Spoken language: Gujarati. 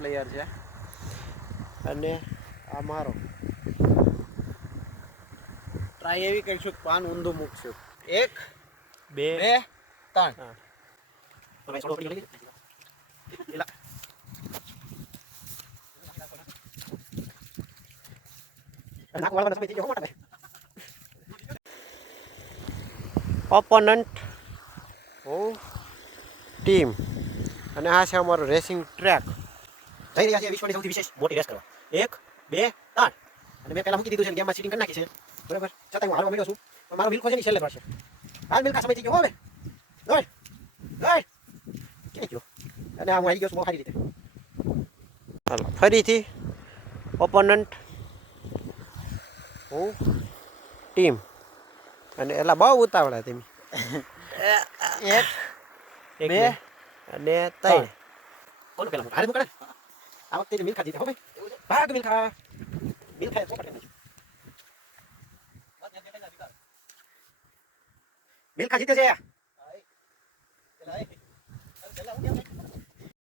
પ્લેયર છે અને આ મારો ટ્રાય એવી કરીશું પાન ઊંધું મૂકશું 1 2 3 તો ભાઈ થોડો પડી ગયો નાક વાળવાનો સમય થઈ ગયો મોટા ઓપોનન્ટ ટીમ અને આ છે અમારો રેસિંગ ટ્રેક જઈ રહ્યા છે વિશ્વની સૌથી વિશેષ મોટી રેસ કરવા 1 2 3 અને મેં પહેલા મૂકી દીધું છે ગેમમાં સીટિંગ કરી નાખી છે બરાબર છતાં હું હાલવા મળ્યો છું પણ મારો મિલ્કો છે ને છેલ્લે પડશે હાલ મિલ્કા સમય થઈ ગયો હવે દોડ દોડ કે ગયો અને આ હું આવી ગયો છું બહુ સારી રીતે હાલો ફરીથી ઓપોનન્ટ ટીમ અને એલા બહુ ઉતાવળા તમે 1 2 અને 3 કોણ પેલા હારે મુકડે આ વખતે મિલ્કા જીતે હો ભાઈ ભાગ મિલ્કા મિલ્કા પોપટ ને મિલ્કા જીતે છે પેલા